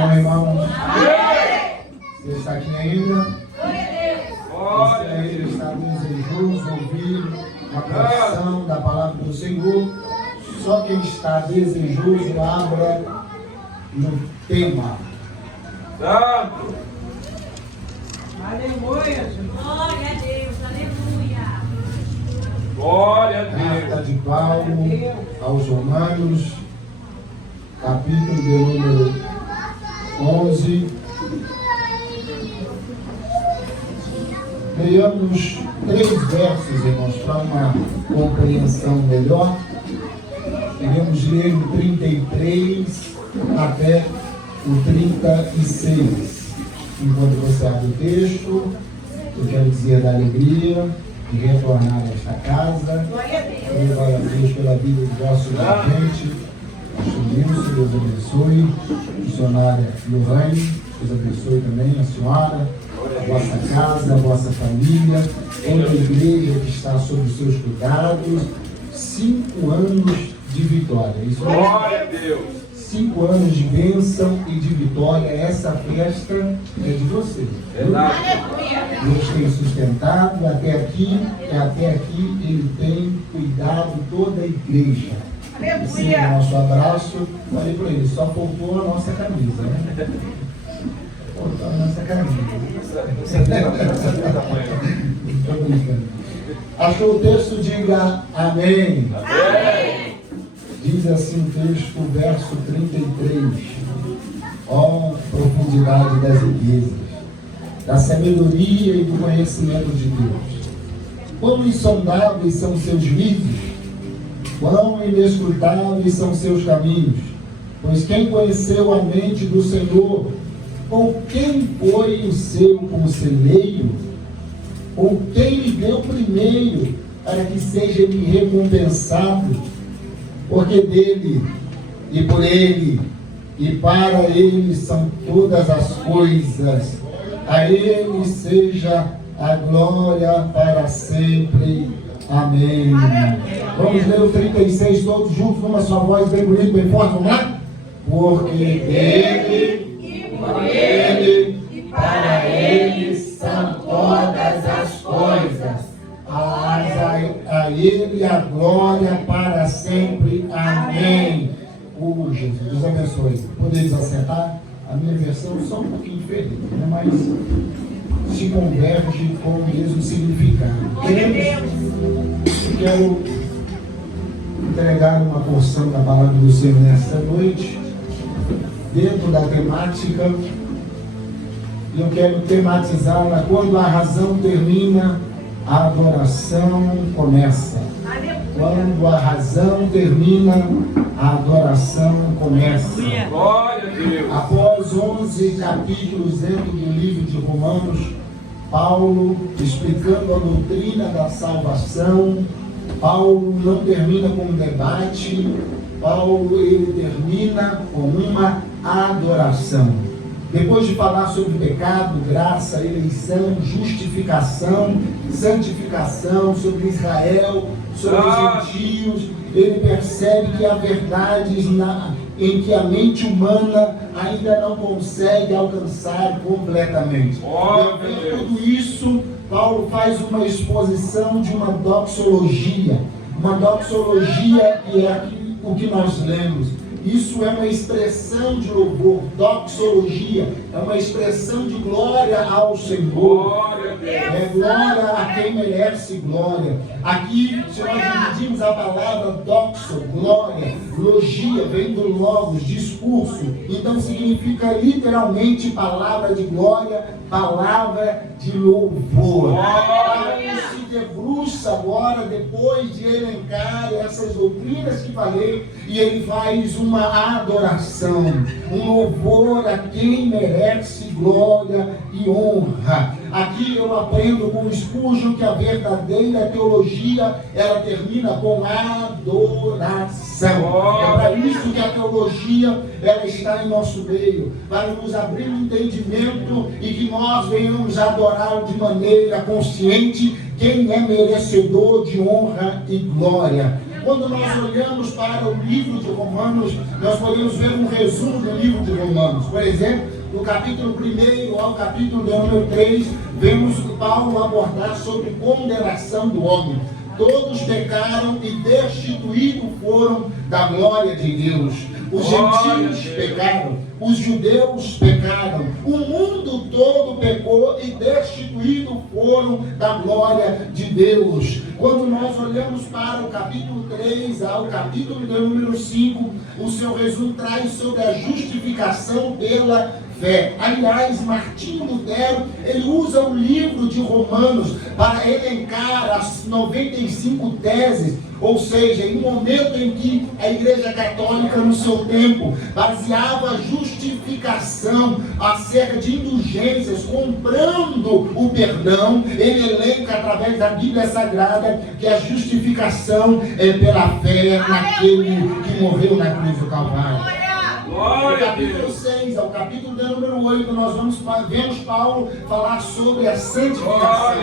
Senhor, irmão. Você está aqui ainda? Você ainda está desejoso ouvir a porção da palavra do Senhor? Só quem está desejoso, abra no tema. Santo. Aleluia. Glória a Deus, aleluia. Glória a Deus. Carta de Paulo aos Romanos, capítulo de número 11. Leiamos 3 versos, irmãos, para uma compreensão melhor. Iremos ler o 33 até o 36. Enquanto você abre o texto, eu quero dizer da alegria de retornar a esta casa. Glória a Deus pela vida do vosso dirigente, pastor Nilson, Deus abençoe. Missionária Lohane, Deus abençoe também a senhora, a vossa casa, a vossa família, toda a igreja que está sob os seus cuidados. 5 anos de vitória. Isso é Glória a Deus. 5 anos de bênção e de vitória. Essa festa é de vocês. Verdade. Deus tem sustentado até aqui, e até aqui Ele tem cuidado toda a igreja. Esse é o nosso abraço. Falei para ele, só faltou a nossa camisa, né? Faltou a nossa camisa. Estou brincando. Achou o texto? Diga amém. Amém. Diz assim o texto, verso 33. Ó profundidade das riquezas, da sabedoria e do conhecimento de Deus. Quão insondáveis são seus juízos, quão inescrutáveis são seus caminhos. Pois quem conheceu a mente do Senhor, ou quem foi o seu conselheiro, ou quem lhe deu primeiro, para que seja lhe recompensado? Porque dele, e por ele, e para ele são todas as coisas. A ele seja a glória para sempre. Amém. Vamos ler o 36 todos juntos, numa só voz, bem bonito, bem forte, vamos lá? Porque dele, e por ele, e para ele são todas as coisas. A ele a glória para sempre. Amém. Jesus, Deus abençoe. Podeis assentar? A minha versão é só um pouquinho diferente, né? Mas se converge com o mesmo significado. Eu quero entregar uma porção da palavra do Senhor nesta noite, dentro da temática. Eu quero tematizá-la: quando a razão termina, a adoração começa. Quando a razão termina, a adoração começa. Glória a Deus. Após 11 capítulos dentro do livro de Romanos, Paulo explicando a doutrina da salvação. Paulo não termina com um debate. Paulo ele termina com uma adoração. Depois de falar sobre pecado, graça, eleição, justificação, santificação, sobre Israel, sobre os gentios, ele percebe que há verdades em que a mente humana ainda não consegue alcançar completamente. E tudo isso, Paulo faz uma exposição de uma doxologia que é o que nós lemos. Isso é uma expressão de louvor, doxologia, é uma expressão de glória ao Senhor. Glória a Deus. É glória a quem merece glória. Aqui, se nós dividimos a palavra doxo, glória, logia, vem do logos, discurso. Então significa literalmente palavra de glória, palavra de louvor. Paulo se debruça agora, depois de elencar essas doutrinas que falei, e ele faz uma adoração, um louvor a quem merece glória e honra. Aqui eu aprendo com o Spurgeon que a verdadeira teologia, ela termina com adoração. É para isso que a teologia, ela está em nosso meio, para nos abrir um entendimento e que nós venhamos adorar de maneira consciente quem é merecedor de honra e glória. Quando nós olhamos para o livro de Romanos, nós podemos ver um resumo do livro de Romanos. Por exemplo, do capítulo 1 ao capítulo de número 3, vemos Paulo abordar sobre condenação do homem. Todos pecaram e destituídos foram da glória de Deus. Os gentios pecaram, os judeus pecaram, o mundo todo pecou e destituídos foram da glória de Deus. Quando nós olhamos para o capítulo 3 ao capítulo de número 5, o seu resumo traz sobre a justificação pela fé. Aliás, Martinho Lutero, ele usa o livro de Romanos para elencar as 95 teses, ou seja, em um momento em que a Igreja Católica no seu tempo baseava a justificação acerca de indulgências, comprando o perdão, ele elenca através da Bíblia Sagrada que a justificação é pela fé naquele que morreu na cruz do Calvário. Do capítulo 6 ao capítulo de número 8, nós vemos Paulo falar sobre a santificação.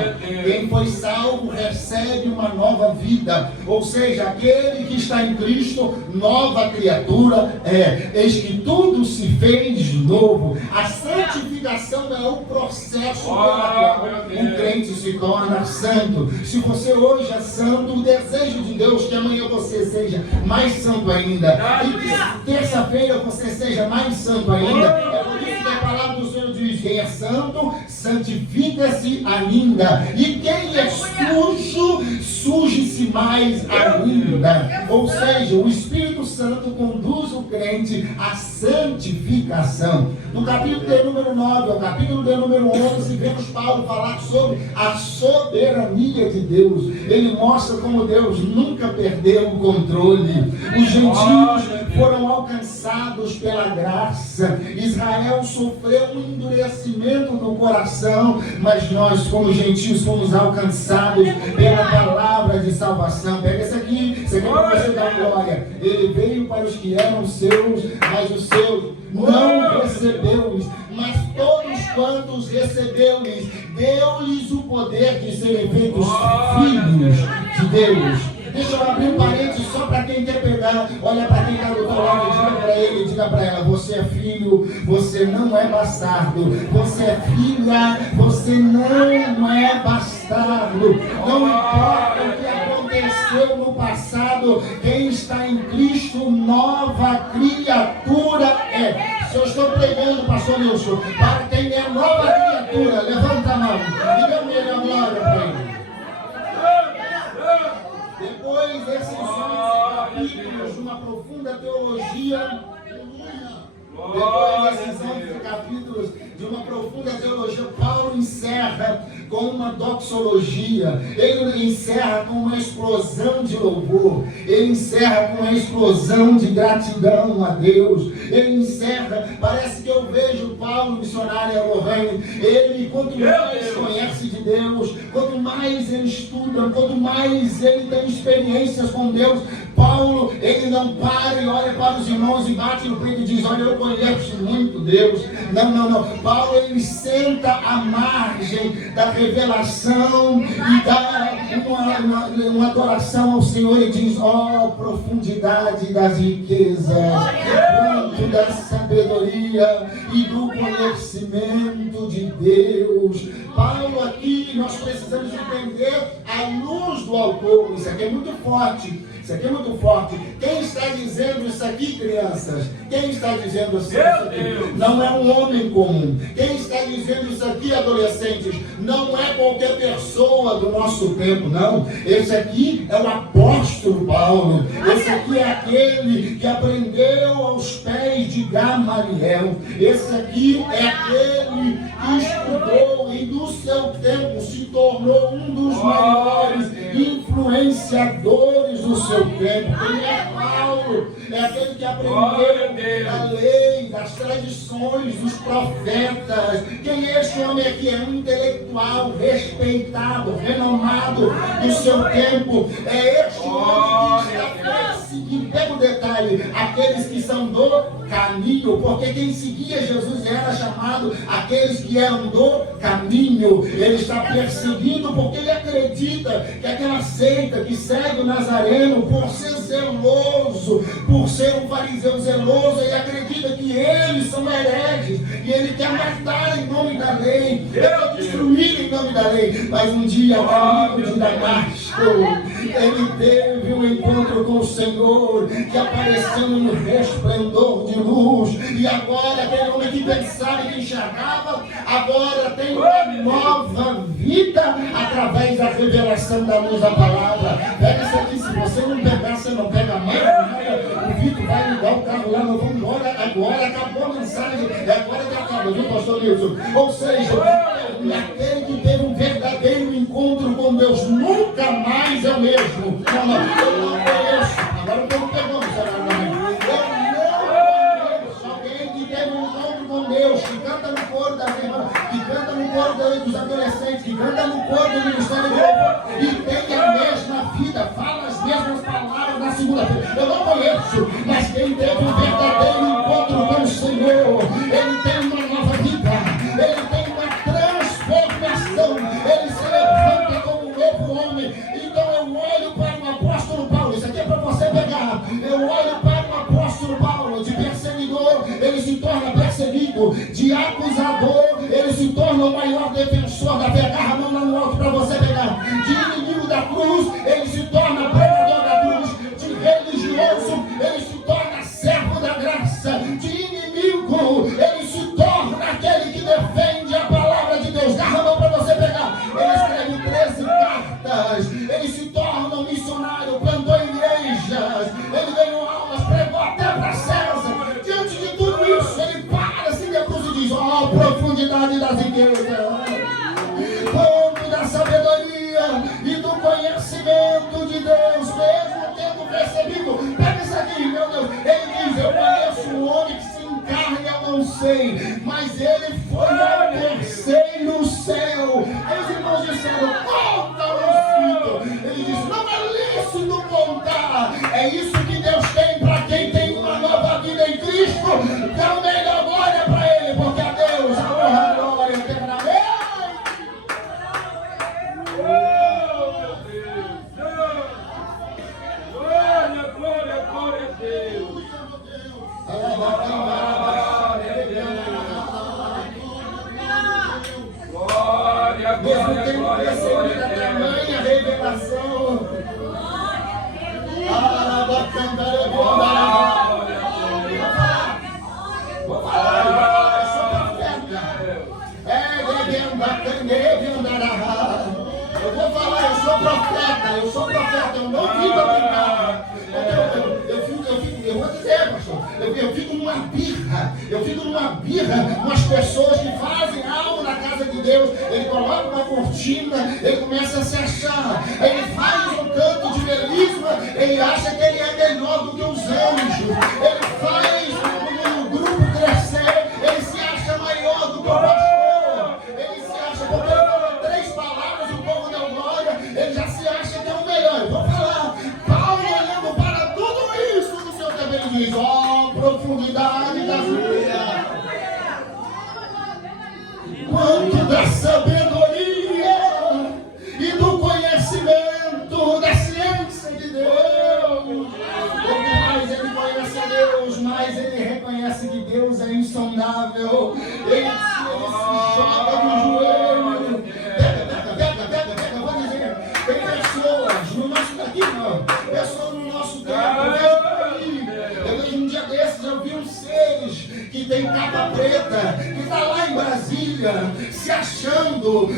Quem foi salvo recebe uma nova vida. Ou seja, aquele que está em Cristo, nova criatura é. Eis que tudo se fez novo. A santificação é o processo pela qual o crente se torna santo. Se você hoje é santo, o desejo de Deus é que amanhã você seja mais santo ainda. E que terça-feira você seja mais santo ainda. É por isso que a palavra do Senhor diz: quem é santo, santifica-se ainda. E quem é sujo, suje-se mais ainda. Ou seja, o Espírito Santo conduz o crente à santificação. No capítulo de número 9 ao capítulo de número 11, vemos Paulo falar sobre a soberania de Deus. Ele mostra como Deus nunca perdeu o controle. Os gentios foram alcançados pela graça. Israel sofreu um endurecimento no coração, mas nós, como gentios, fomos alcançados pela palavra de salvação. Pega esse aqui, você quer para você dar glória. Ele veio para os que eram seus, mas os seus não recebeu-lhes. Mas todos quantos recebeu-lhes, deu-lhes o poder de serem feitos filhos de Deus. Deixa eu abrir um parênteses só para quem quer pegar. Olha para quem está do outro lado, diga para ele, diga para ela: você é filho, você não é bastardo. Você é filha, você não é bastardo. Não importa o que aconteceu no passado, quem está em Cristo, nova criatura é. Se eu estou pregando, pastor Nilson, para quem é nova criatura, levanta a mão, diga melhor glória para ele. Depois desses 11 capítulos de uma profunda teologia, depois desses 11 capítulos de uma profunda teologia, Paulo encerra com uma doxologia. Ele encerra com uma explosão de louvor. Ele encerra com uma explosão de gratidão a Deus. Ele encerra, parece que eu vejo Paulo, missionário Lorraine, ele, quanto mais conhece de Deus, quanto mais ele estuda, quanto mais ele tem experiências com Deus, Paulo, ele não para e olha para os irmãos e bate no peito e diz: olha, eu conheço muito Deus. Não. Paulo, ele senta à margem da revelação e dá uma adoração ao Senhor e diz: ó, profundidade das riquezas, quanto da sabedoria e do conhecimento de Deus. Paulo, aqui nós precisamos entender a luz do autor. Isso aqui é muito forte. Isso aqui é muito forte. Quem está dizendo isso aqui, crianças? Quem está dizendo isso aqui? Não é um homem comum. Quem está dizendo isso aqui, adolescentes? Não é qualquer pessoa do nosso tempo, não. Esse aqui é o apóstolo Paulo. Esse aqui é aquele que aprendeu aos pés de Gamaliel. Esse aqui é aquele que estudou e do seu tempo se tornou um dos maiores influenciadores do seu tempo. Ele é Paulo, é aquele que aprendeu da lei, das tradições, dos profetas. Quem é esse homem aqui? É um intelectual respeitado, renomado do seu tempo. É este homem que está perseguindo. Pega terceiro detalhe, aqueles que são do caminho, porque quem seguia Jesus era chamado aqueles que eram do caminho. Ele está perseguindo porque ele acredita que aquela seita que segue o Nazareno, por ser zeloso, por ser um fariseu zeloso, ele acredita que eles são hereges e ele quer matar em nome da lei, ele quer destruir em nome da lei. Mas um dia, a caminho de Damasco, ele teve um encontro com o Senhor, que apareceu no resplendor de luz, e agora aquele homem que pensava e que enxergava, agora tem uma nova vida através da revelação da luz da palavra. Pega isso aqui, se você não pegar, você não pega mais nada. O Vitor vai ligar o carro lá, nós vamos embora agora, acabou a mensagem, é agora que acaba, viu, pastor Nilson? Ou seja, aquele que teve um verdadeiro encontro com Deus nunca mais é o mesmo. Não, eu não conheço. Agora eu estou pegando o celular da mãe. Eu não conheço alguém que teve um encontro com Deus, que canta no coro das irmãs, que canta no coro dos adolescentes, que canta no coro do ministério de louvor, e tem a mesma vida, fala as mesmas palavras na segunda-feira. Eu não conheço, mas quem teve um verdadeiro encontro com o Senhor, ele tem uma nova vida, ele tem uma transformação, ele se levanta como um novo homem. Então eu olho para o apóstolo Paulo, isso aqui é para você pegar, eu olho para o apóstolo Paulo, de perseguidor, ele se torna perseguido, de acusador, ele se torna o maior defensor da fé. Agarra a mão lá no alto para você pegar. De inimigo da cruz, ele se torna pregador da cruz. De religioso, ele se torna servo da graça. De inimigo, ele se torna aquele que defende a palavra de Deus. Agarra a mão para você pegar. Ele escreve 13 cartas, ele se torna um missionário, plantou igrejas, ele ganhou almas, pregou até para César. Diante de tudo isso, ele para, se debruça e diz: ó, profundidade das riquezas, ponto da sabedoria e do conhecimento de Deus, mesmo tendo percebido. Pega isso aqui, meu Deus. Ele diz: eu conheço um homem que se encarna, eu não sei, mas ele foi ao terceiro céu. Aí os irmãos disseram: conta, meu filho. Ele disse: não é lícito contar. É isso que Deus tem para quem tem uma nova vida em Cristo. Dá o melhor glória para ele, porque a Deus a honra, a glória eternamente. Glória a Deus. Mesmo tendo recebido a tamanha revelação, vou falar, eu sou profeta, eu não vim para brincar. Eu vou dizer, pastor, eu fico numa birra com as pessoas que fazem algo na casa de Deus. Ele coloca uma cortina, ele começa a se achar, ele faz um canto de melisma, ele acha que ele é melhor do que os anjos, ele faz o grupo crescer, ele se acha maior do que o pastor, ele se acha, porque ele falou 3 palavras, o povo deu glória, ele já se acha que é o melhor. Eu vou falar, Paulo olhando para tudo isso no seu tempo, ele diz: ó, profundidade da vida, quanto da sabedoria e do conhecimento da ciência de Deus. Quanto mais ele conhece a Deus, mais ele reconhece que Deus é insondável. Ele se joga no joelho. Pega, vou dizer. Tem pessoas no nosso daqui, não. Pessoas no nosso tempo. Eu vejo um dia desses, eu vi uns seres que tem capa preta, que está lá em Brasília, se achando,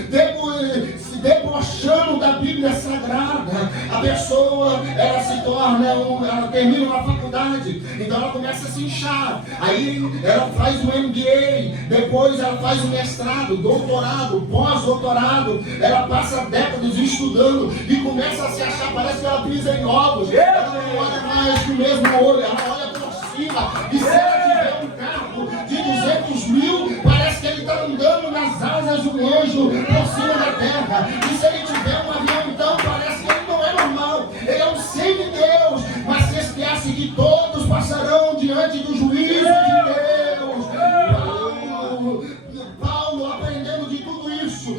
se debochando da Bíblia Sagrada. A pessoa, ela se torna, ela termina uma faculdade, então ela começa a se inchar, aí ela faz um MBA, depois ela faz um mestrado, doutorado, pós-doutorado, ela passa décadas estudando e começa a se achar, parece que ela pisa em ovos, ela não olha mais com o mesmo olho, ela olha por cima, e se ela tiver um carro de 200 mil, parece que ele está andando nas asas de um anjo por cima da terra. E se ele tiver um avião, então parece que ele não é normal, ele é um semideus, mas se esquece que todo passarão diante do juízo de Deus. Paulo aprendendo de tudo isso,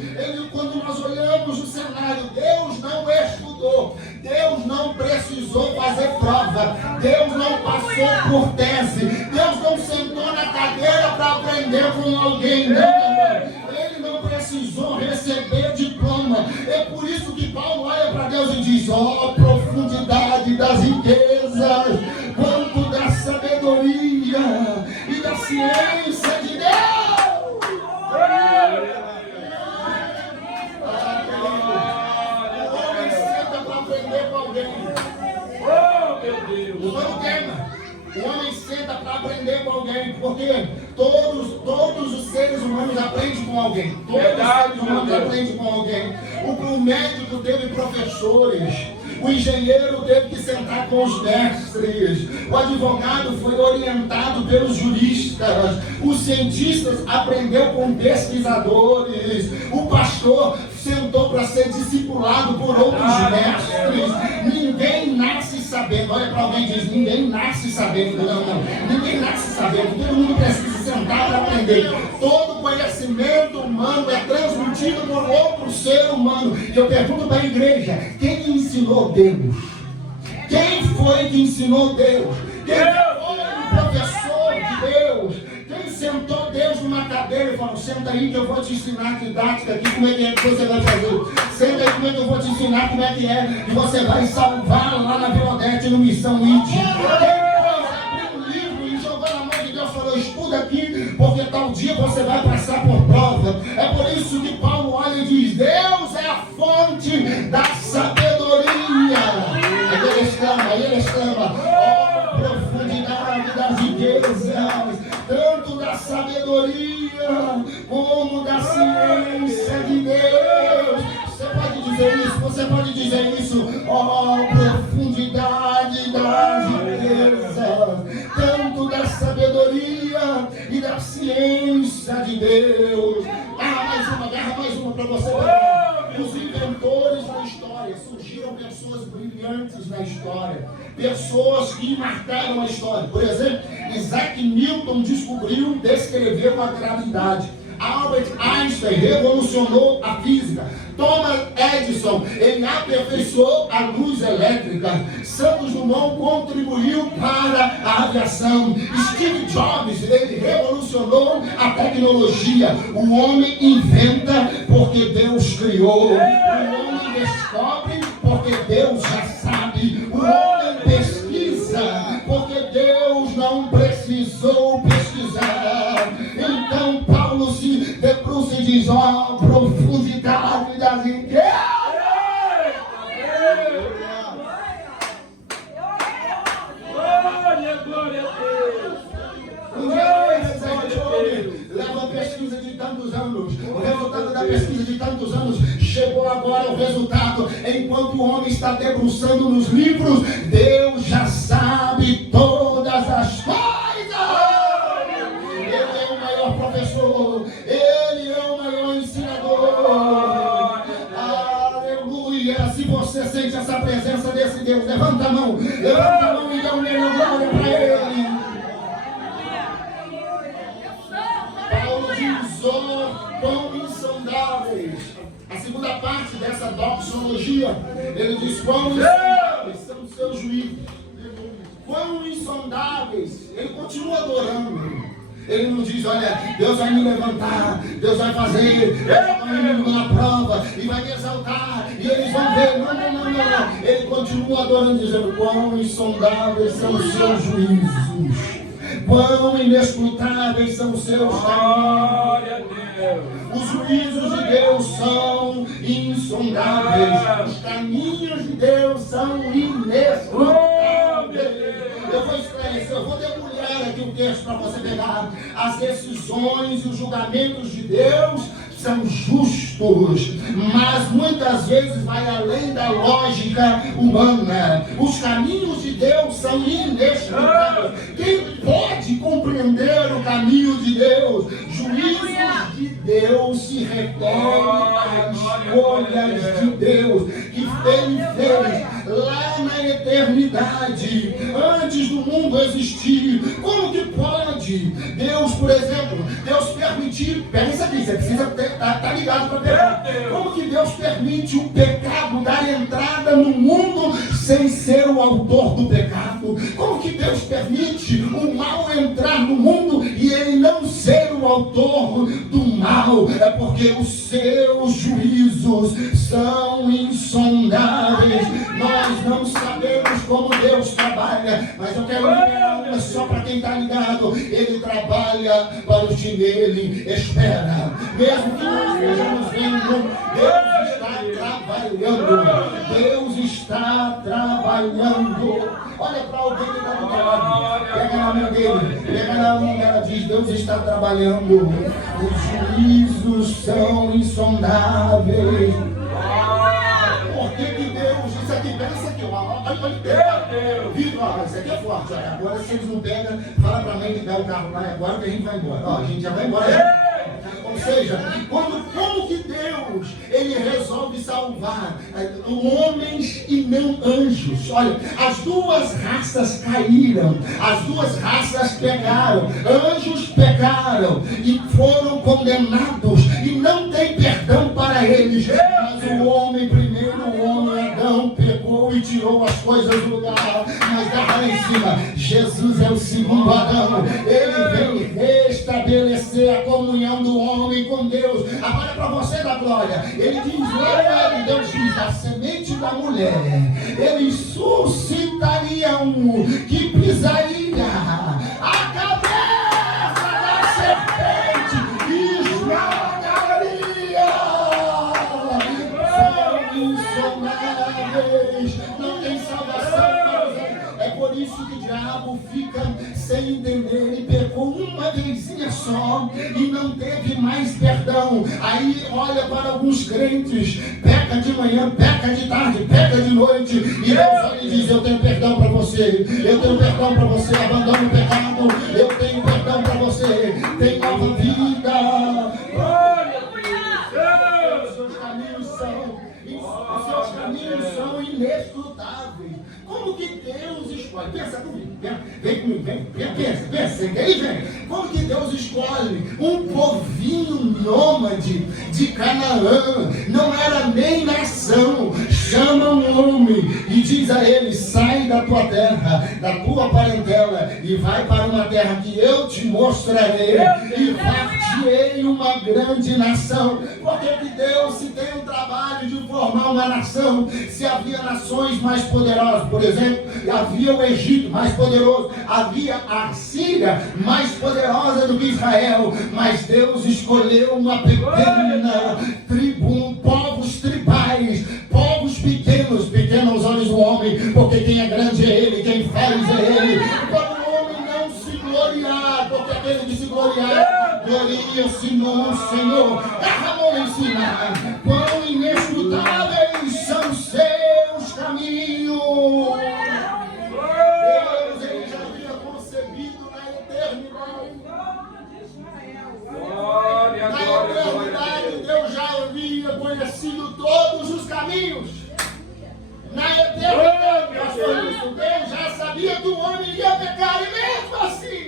quando nós olhamos o cenário, Deus não estudou, Deus não precisou fazer prova, Deus não passou por tese, Deus não sentou na cadeira para aprender com alguém, não. Ele não precisou receber diploma. É por isso que Paulo olha para Deus e diz: ó, profundidade das riquezas, quanto da sabedoria e da ciência de Deus. O homem senta para aprender com alguém. Oh, meu Deus. Não foi o tema. O homem senta para aprender com alguém, porque todos os seres humanos aprendem com alguém. Todos os seres humanos aprendem com alguém. O médico teve professores. O engenheiro teve que sentar com os mestres. O advogado foi orientado pelos juristas. Os cientistas aprendeu com pesquisadores. O pastor sentou para ser discipulado por outros mestres. Ninguém nasce sabendo. Olha para alguém e diz: ninguém nasce sabendo. Não. Ninguém nasce sabendo. Todo mundo precisa sentar para aprender. Todo conhecimento humano é transmitido por outro ser humano. E eu pergunto para a igreja: quem ensinou Deus? Quem foi que ensinou Deus? Quem foi o professor de Deus? Quem sentou Deus numa cadeira e falou: senta aí que eu vou te ensinar a didática aqui, como é que você vai fazer. Senta aí como é que eu vou te ensinar como é que é. E você vai salvar lá na Vila Odete no Missão ID. Quem abriu um livro e jogou na mão de Deus e falou: estuda aqui, porque tal dia você vai passar por prova. É por isso que Paulo olha e diz: Deus é a fonte da sabedoria. Aí ele exclama: ó, profundidade das riquezas, tanto da sabedoria como da ciência de Deus. Você pode dizer isso, você pode dizer isso. Ó, profundidade das riquezas, tanto da sabedoria e da ciência de Deus. Agarra mais uma para você. Os inventores da história, surgiram pessoas brilhantes na história, pessoas que marcaram a história. Por exemplo, Isaac Newton descreveu a gravidade. Albert Einstein revolucionou a física. Thomas Edison, ele aperfeiçoou a luz elétrica. Santos Dumont contribuiu para a aviação. Steve Jobs, ele revolucionou a tecnologia. O homem inventa porque Deus criou. O homem descobre porque Deus já sabe. O homem pesquisa porque Deus não precisou pesquisar. Então Paulo se debruça e diz: ó, profundidade das riquezas. Glória a Deus. Um dia leva uma pesquisa de tantos anos. O resultado da pesquisa de tantos anos chegou agora. O resultado, enquanto o homem está debruçando nos livros, Deus já sabe todas as coisas. Ele é o maior professor, ele é o maior ensinador. Aleluia! Se você sente essa presença desse Deus, levanta a mão e dá uma glória para ele. Paulo diz: ó, quão insondáveis. A segunda parte dessa doxologia, ele diz: quão insondáveis são os seus juízos. Quão insondáveis. Ele continua adorando. Ele não diz: olha, Deus vai me levantar, Deus vai fazer, Deus vai me dar uma prova e vai me exaltar e eles vão ver. Não. Ele continua adorando, dizendo: quão insondáveis são os seus juízos, quão inescrutáveis são os seus caminhos. Os juízos de Deus são insondáveis, os caminhos de Deus são inescrutáveis. Eu vou esclarecer, eu vou debulhar aqui o texto para você pegar. As decisões e os julgamentos de Deus são justos, mas muitas vezes vai além da lógica humana. Os caminhos de Deus são inescrutáveis. Quem pode compreender o caminho de Deus? Juízos de Deus se referem às escolhas de Deus que Ele fez lá na eternidade. antes do mundo existir. Como que pode Deus, por exemplo, Deus permitir, pega isso aqui, você precisa estar ligado para pegar. Como que Deus permite o pecado dar entrada no mundo sem ser o autor do pecado? Como que Deus permite o mal entrar no mundo e ele não ser o autor do mal? É porque os seus juízos são insondáveis. Nós não sabemos como Deus trabalha, mas eu quero liberar uma só para quem está ligado. Ele trabalha para os que nele espera. Mesmo que nós estejamos vendo, Deus está trabalhando. Deus está trabalhando. Olha para alguém que está ligado. Pega na mão dele, pega na mão dela, diz: Deus está trabalhando. Os juízos são insondáveis. Por que Deus, isso aqui, pega isso aqui, olha, viva, isso aqui é forte, olha, agora se eles não pegam, fala pra mãe ligar o carro lá agora que a gente vai embora, ó, a gente já vai embora. Ou seja, como que Deus, ele resolve salvar homens e não anjos? Olha, as duas raças caíram, as duas raças pecaram, anjos pecaram e foram condenados e não tem perdão para eles. Mas o homem, primeiro o homem Adão pecou e tirou as coisas do lugar, mas lá em cima, Jesus é o segundo Adão, ele vem restabelecer a comunhão do homem com Deus. Agora para você da glória, ele diz lá, Deus diz, a semente da mulher, eles suscitariam que pisaria a cabeça da serpente e esmagaria. São insondáveis, não tem salvação. É por isso que o diabo fica sem entender. Ele pecou uma vezinha só e não teve mais perdão. Aí olha para alguns crentes, peca de manhã, peca de tarde, peca de noite, e Deus olha e diz: eu tenho perdão para você, eu tenho perdão para você, abandona o pecado, eu tenho perdão para você, tem nova vida. Os seus caminhos são inescrutáveis. Como que Deus escolhe? Pensa comigo, vem comigo, pensa, vem. Como que Deus escolhe um povinho nômade de Canaã? Não era nem nação. Chama um homem e diz a ele: sai da tua terra, da tua parentela, e vai para uma terra que eu te mostrarei, e far-te-ei uma grande nação. Porque que Deus, se tem um trabalho de formar uma nação, se havia nações mais poderosas, por exemplo, havia o Egito mais poderoso, havia a Síria mais poderosa do que Israel, mas Deus escolheu uma pequena tribo, povos tribais, povos pequenos, pequenos aos olhos do homem, porque quem é grande é ele, quem faz é ele, para o homem não se gloriar, porque aquele que se gloriar, gloria-se no Senhor. A mão em cima, quão inescrutáveis são seus caminhos. Deus, ele já havia concebido na eternidade. Na eternidade, Deus já havia conhecido todos os caminhos. Na eternidade, Deus já sabia que o homem ia pecar, e mesmo assim,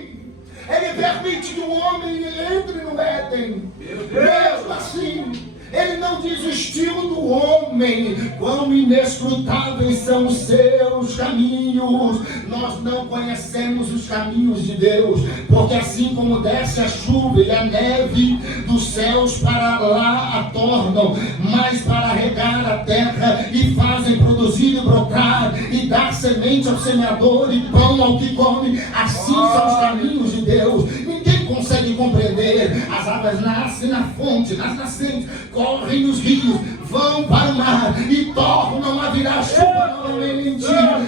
ele permite que o homem entre no Éden. Mesmo assim, ele não desistiu do homem. Quão inescrutáveis são os seus caminhos. Nós não conhecemos os caminhos de Deus, porque assim como desce a chuva e a neve dos céus para lá a tornam, mas para regar a terra e fazem produzir e brotar e dar semente ao semeador e pão ao que come, assim são os caminhos de Deus. Ninguém consegue compreender. As águas nascem na fonte, nas nascentes, correm nos rios, vão para o mar e tornam a virar chuva novamente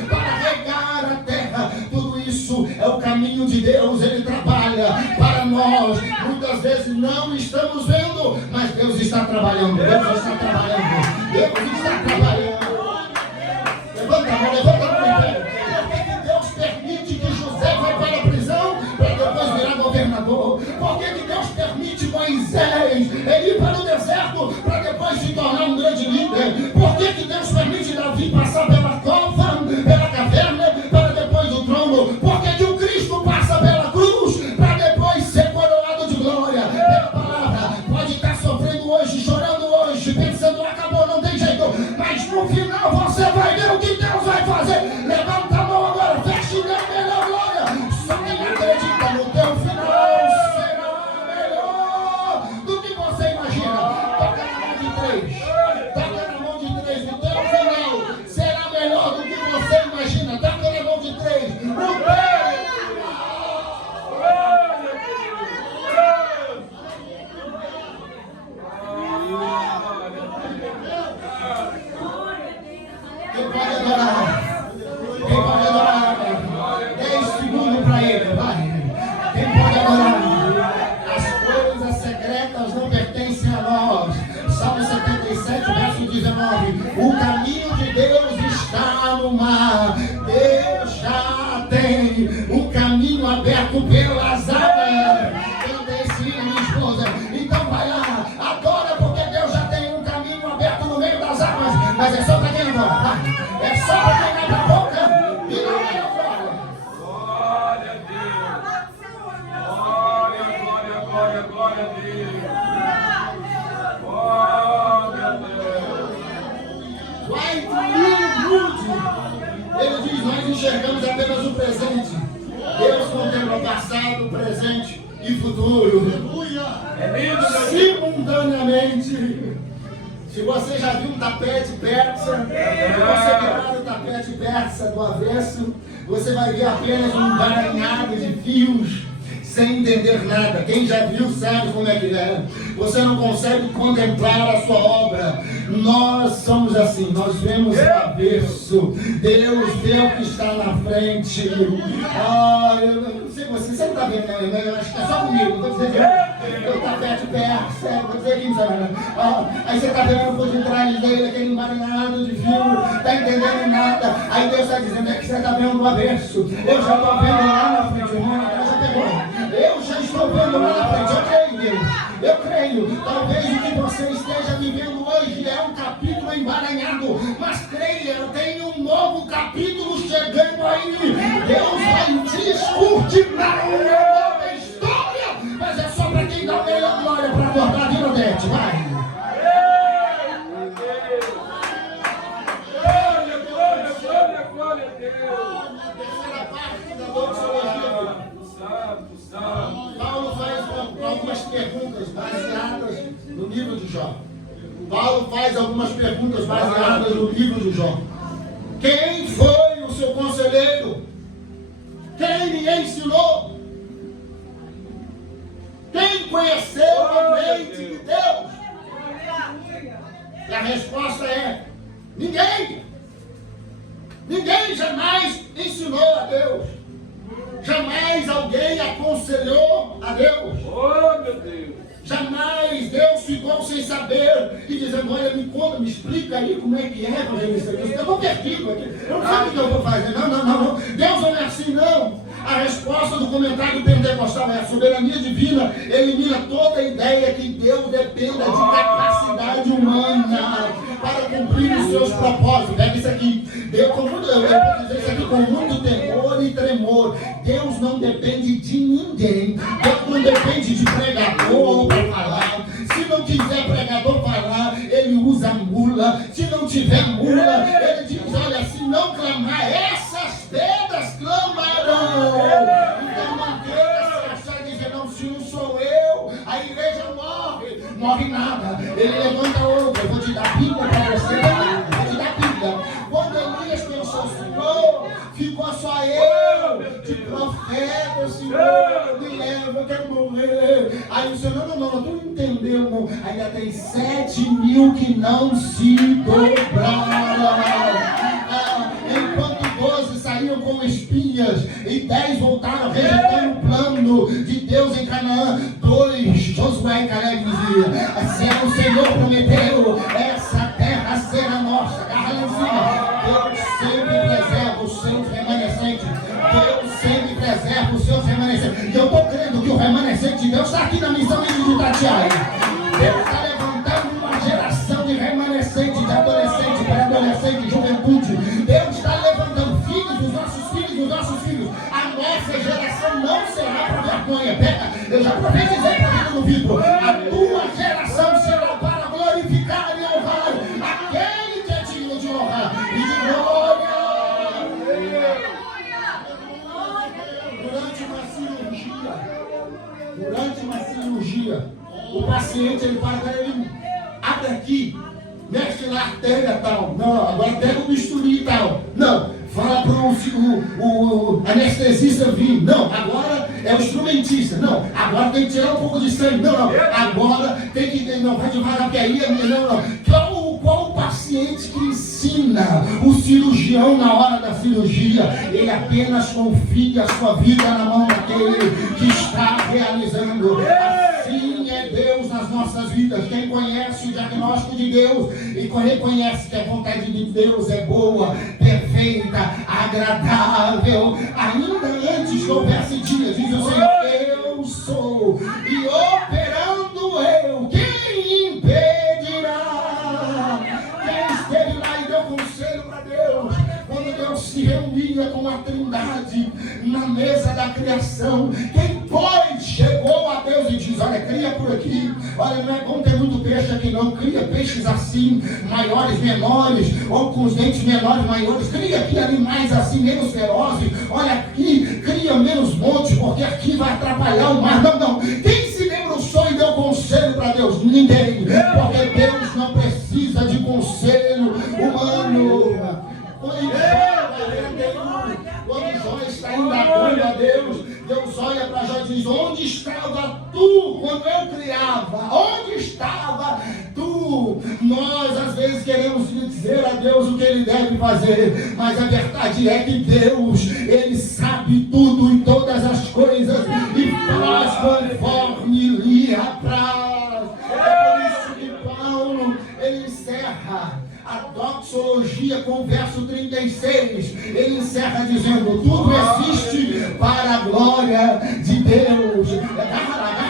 para regar a terra. Tudo isso é o caminho de Deus. Ele trabalha para nós. Muitas vezes não estamos vendo, mas Deus está trabalhando. Deus está trabalhando. Deus está trabalhando. Levanta a mão, levanta a mão. Por que Deus permite que José vá para a prisão para depois virar governador? Por que Deus permite Moisés ir para o deserto para depois se tornar um grande líder? Por que Deus permite Davi passar pela cova, pela caverna, para depois do trono? para Ele, vai. Quem pode adorar? As coisas secretas não pertencem a nós. Salmo 77, verso 19. O caminho de Deus está no mar. Deus já tem um caminho aberto pelas águas. Eu desci, minha esposa. Então vai lá, adora, porque Deus já tem um caminho aberto no meio das águas. Mas é só para quem adora, tá? É só para quem abre a boca e não é agora. Glória a Deus. Glória, glória, glória, glória a Deus. Glória a Deus. Vai de mude. Ele diz, nós enxergamos apenas o presente. Deus contempla passado, presente e futuro. É lindo, meu Deus. Simultaneamente. Se você já viu um tapete persa, se você virar o tapete persa do avesso, você vai ver apenas um emaranhado de fios, sem entender nada. Quem já viu sabe como é que é. Você não consegue contemplar a sua obra. Nós somos assim, nós vemos o avesso. Deus vê o que está na frente. Eu não sei você não está vendo, né? Eu acho que é só comigo. Vou dizer que eu tapete persa, vou dizer que aí você está vendo por detrás dele aquele emaranhado de fio, está entendendo nada. Aí Deus está dizendo, é que você está vendo o avesso. Eu já estou vendo lá na frente, irmão, já pegou. Eu já estou vendo lá na frente, eu creio, Deus. Eu creio. Talvez o que você esteja vivendo hoje é um capítulo emaranhado, mas creia, tem um novo capítulo chegando aí. Deus vai descortinar uma nova história, mas é só para quem dá a melhor glória para acordar a vida dele. Vai. Glória, glória, glória, glória a Deus. Terceira parte da doxologia. Paulo faz algumas perguntas baseadas no livro de Jó. Paulo faz algumas perguntas baseadas no livro de Jó. Quem foi o seu conselheiro? Quem lhe ensinou? Quem conheceu a mente de Deus? E a resposta é: ninguém. Ninguém jamais ensinou a Deus. Jamais alguém aconselhou a Deus. Oh, meu Deus. Jamais Deus ficou sem saber e dizendo, olha, me conta, me explica aí como é que é fazer isso aqui. Eu estou perdido aqui. Eu não sei o que eu vou fazer. Não. Deus não é assim, não. A resposta do comentário pentecostal é: a soberania divina elimina toda a ideia que Deus dependa de capacidade humana para cumprir os seus propósitos. Pega isso aqui. Eu vou dizer isso aqui com muito temor e tremor. Deus não depende de ninguém. Deus não depende de pregador para falar. Se não quiser pregador falar, ele usa mula. Se não tiver mula, ele diz, olha, se não clamar, essas pedras clamarão. Então não queira se achar e dizer, não, se não sou eu, a igreja morre. Morre nada. Ele levanta outra. Eu vou te dar Bíblia para você. Vou te dar Bíblia. Quando Elias pensou, Senhor, ficou só eu de profeta, Senhor, me leva, eu quero morrer. Aí o Senhor, não, tu não entendeu, não. Ainda tem 7.000 que não se dobraram. Enquanto 12 saíam com espinhas e 10 voltaram rejeitando o plano de Deus em Canaã, 2, Josué e Caleb diziam, se o Senhor prometeu, essa terra será nossa. Agarra lá em cima. Deus sempre preserva os seus remanescentes. Deus sempre preserva os seus remanescentes. E eu estou crendo que o remanescente de Deus está aqui na missão de Itatiaia. Deus está levantando uma geração de remanescentes, de adolescentes, pré-adolescentes, juventude. Deus está levantando filhos, os nossos filhos, os nossos filhos. A nossa geração não será para vergonha. Pega, eu já profetizei para mim no vidro. A tua geração será para glorificar e honrar aquele que é digno de honrar e de glória. Durante uma cirurgia, o paciente ele fala, ele abre aqui, mexe na artéria tal. Não, agora pega o bisturi e tal. Não, fala para o anestesista vir. Não, agora é o instrumentista. Não, agora tem que tirar um pouco de sangue. Não, agora tem que. Não, vai devagar, porque aí não. Qual o paciente que ensina ensina o cirurgião na hora da cirurgia. Ele apenas confia a sua vida na mão daquele que está realizando. Assim é Deus nas nossas vidas. Quem conhece o diagnóstico de Deus e reconhece que a vontade de Deus é boa, perfeita, agradável, ainda antes que houvesse dia, diz o Senhor, eu sou, e operando eu, quem impedirá? Quem esteve lá e deu conselho para Deus, quando Deus se reunia com a Trindade na mesa da criação, quem pois chegou a Deus e diz, olha, cria por aqui, olha, não é bom ter muito peixe aqui não, cria peixes assim, maiores, menores, ou com os dentes menores, maiores, cria aqui animais assim, menos ferozes, olha aqui, cria menos montes, porque aqui vai atrapalhar o mar. Não, quem se debruçou e deu conselho para Deus? Ninguém, porque Deus não precisa de conselho humano. Quando Jó está indagando a Deus, Deus olha para Jó e diz, onde estava tu quando eu criava? Onde estava tu? Nós às vezes queremos dizer a Deus o que Ele deve fazer, mas a verdade é que Deus, Ele sabe tudo e todas as coisas e faz conforme lhe apraz. É por isso que Paulo, ele encerra a doxologia com o verso 36, ele encerra dizendo, tudo existe para a glória de Deus.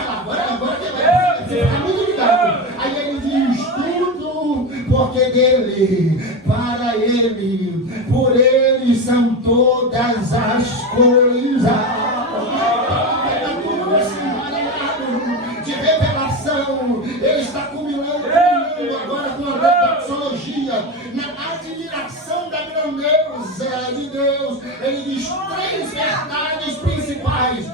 Agora que vai ficar muito ligado. Aí ele diz, tudo porque dele, para ele, por ele são todas as coisas. Tudo esse emaranhado de revelação, ele está culminando agora com a doxologia, na admiração da grandeza de Deus. Ele diz três verdades principais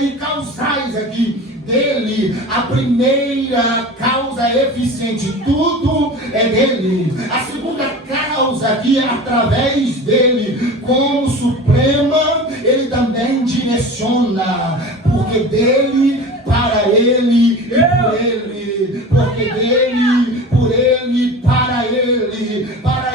e causais aqui. Dele, a primeira causa é eficiente, tudo é dele. A segunda causa aqui é através dele, como suprema, ele também direciona, porque dele, para ele e por ele, porque dele, por ele, para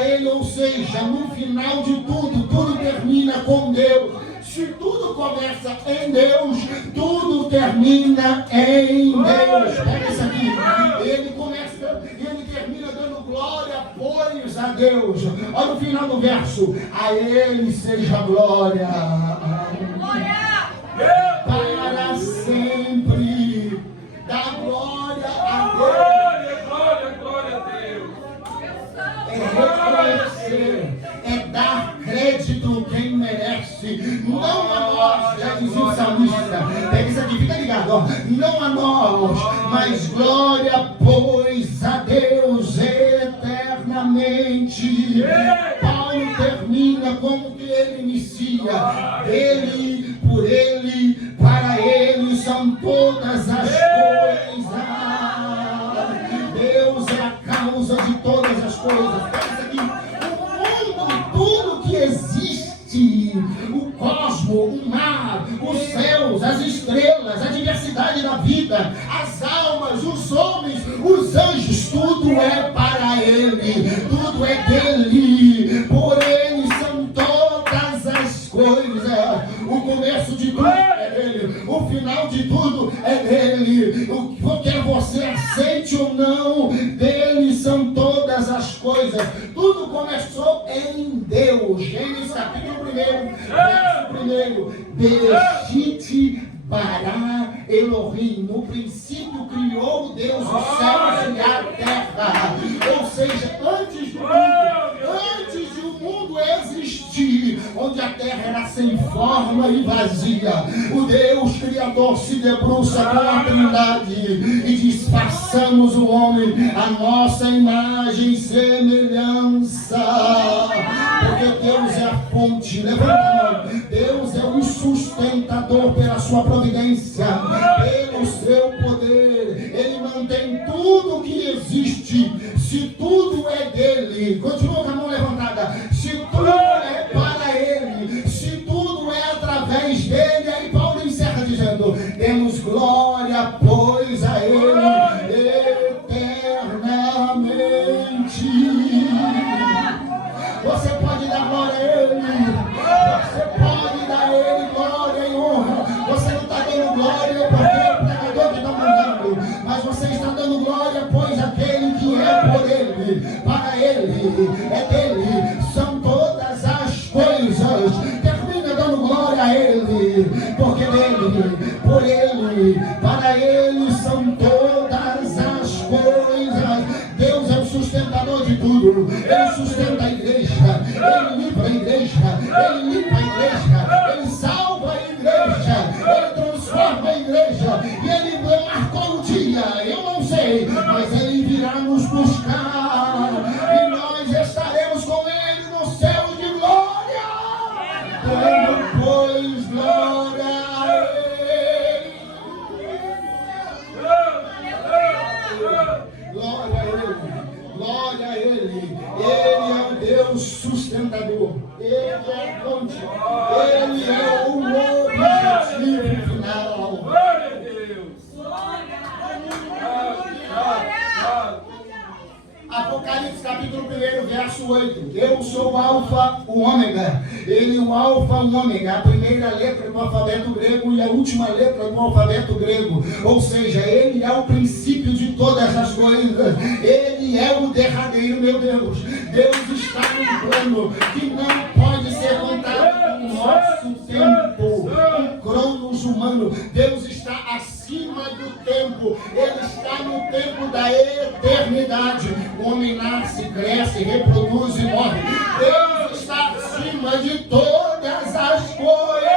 ele, ou seja, no final de tudo, tudo termina com Deus. Se tudo começa em Deus, tudo termina em Deus. Pega isso aqui. Ele começa e ele termina dando glória, pois, a Deus. Olha o final do verso. A Ele seja glória. Para sempre. Dá glória a Deus. Glória a Deus. É reconhecer, é dar crédito quem merece, não a nós, já dizia o salmista. Pega isso aqui, fica ligado, ó. Não a nós, mas glória, pois, a Deus eternamente. Paulo termina como que ele inicia, ele, por ele, para ele são todas as coisas. Deus é a causa de todas as coisas. Pensa aqui, o mundo, tudo que existe, o cosmo, o mar, os céus, as estrelas, a diversidade da vida, as almas, os homens, os anjos, tudo é para ele, tudo é dele, por ele são todas as coisas. O começo de tudo é dele, o final de tudo é dele. Quer você aceite ou não, dele são todas as coisas. Tudo começou em Deus. Gênesis capítulo 1, verso 1. Bereshit bara Elohim. No princípio criou Deus os céus e a terra. Ou seja, antes de o mundo existir, onde a terra era sem forma e vazia, o Deus Criador se debruça com a Trindade e diz, façamos o homem a nossa imagem e semelhança. Porque Deus é a fonte, levanta a mão. Deus é o sustentador pela sua providência, pelo seu poder. Ele mantém tudo que existe. Se tudo é dele, continua com a mão levantada. Se tudo é para ele, se tudo é através dele, aí Paulo encerra dizendo, demos glória, pois, a ele eternamente. por Ele, para Ele são todas as coisas. Deus é o sustentador de tudo. Ele sustenta a igreja, Ele livra a igreja, Ele limpa a igreja, Ele salva a igreja, Ele transforma a igreja. E Ele marcou o dia, eu não sei, mas Ele virá nos buscar e nós estaremos com Ele no céu de glória, dando, pois, glória a Ele. Glória a Ele, glória a Ele. Ele é o Deus sustentador, Ele é a fonte, Ele é o objetivo final. Glória a Deus. Apocalipse capítulo 1, verso 8. Eu sou o Alfa, o Ômega. Ele, o Alfa, o Ômega. A primeira letra do alfabeto grego e a última letra do alfabeto grego. Ou seja, Ele é o princípio de todas as coisas. Ele é o derradeiro, meu Deus. Deus está num plano que não pode ser contado com o nosso tempo, com cronos humano. Deus está acima do tempo. Ele está no tempo da eternidade. O homem nasce, cresce, reproduz e morre. Deus está acima de todas as coisas.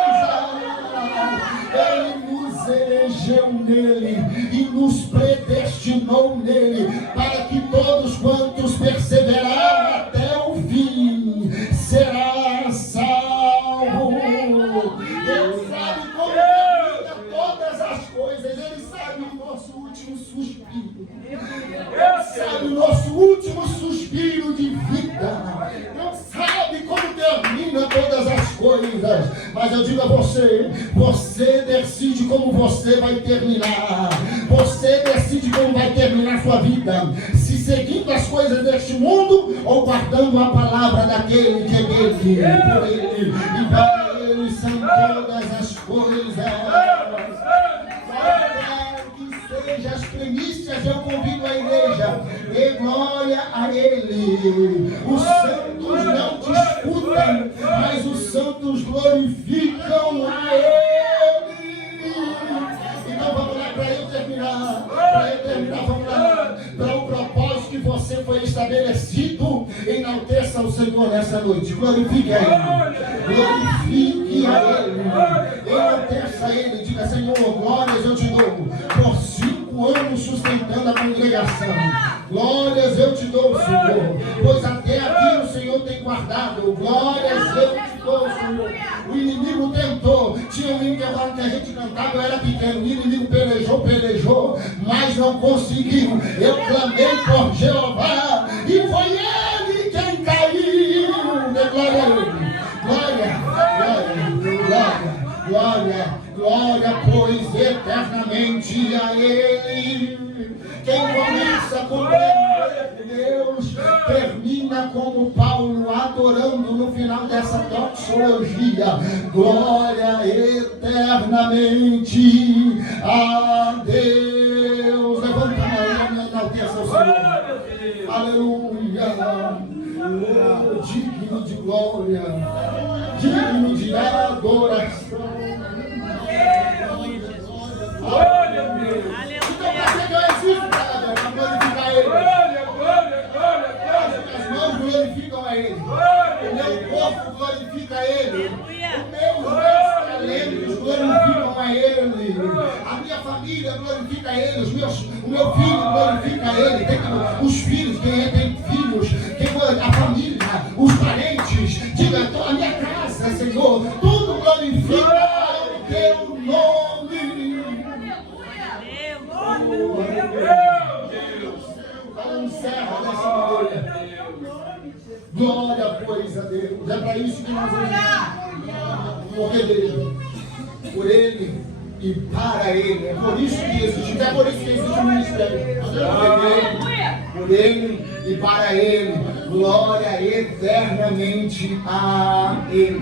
Ele nos elegeu nele e nos predestinou nele, para que todos quantos perseverarem até o fim será salvo. Ele sabe como termina todas as coisas. Ele sabe o nosso último suspiro. Ele sabe o nosso último suspiro de vida. Não sabe como termina todas as coisas. Mas eu digo a você, você decide como você vai terminar. Você decide como vai terminar a sua vida. Se seguindo as coisas deste mundo ou guardando a palavra daquele que é dele, por ele. E para ele são todas as coisas. Seja as primícias, eu convido a igreja, dê glória a Ele. Os santos não disputam, mas os santos glorificam a Ele. Então vamos lá, para eu terminar, vamos lá, para o propósito que você foi estabelecido, enalteça o Senhor nessa noite, glorifique a Ele, glorifique a Ele, enalteça a Ele, diga: Senhor, glórias eu te dou, por 5 anos sustentando a congregação. Glórias eu te dou, Senhor, pois até aqui o Senhor tem guardado. Glórias eu te dou, Senhor. O inimigo tentou, tinha um intervalo que a gente cantava, eu era pequeno, o inimigo pelejou, mas não conseguiu. Eu clamei por Jeová e foi Ele quem caiu. Glória a Ele, glória, pois eternamente a Ele. Quem começa com Deus, termina como Paulo, adorando no final dessa doxologia. Glória eternamente a Deus. Levanta a mão e enalteça o Senhor. Aleluia. Oh, digno de glória, digno de adoração. Glória a Deus. Então, para que eu existo, para glorificar Ele? As mãos glorificam a Ele. O meu corpo glorifica Ele. Os meus talentos glorificam a Ele. A minha família glorifica a Ele. O meu filho glorifica a Ele. Os filhos, quem tem filhos, a família, os parentes, diga: a minha casa, Senhor, tudo glorifica o teu nome. Meu Deus. Encerra nessa glória. Glória, pois, a Deus. É para isso que nós vamos morrer dele, por Ele e para Ele. É por isso que existe, é por isso que existe o ministério. Por Ele e para Ele. Glória eternamente a Ele.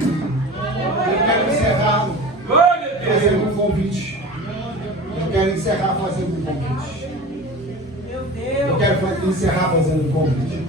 Eu quero encerrar fazendo um convite. Eu quero encerrar fazendo um convite. Eu quero encerrar fazendo um convite.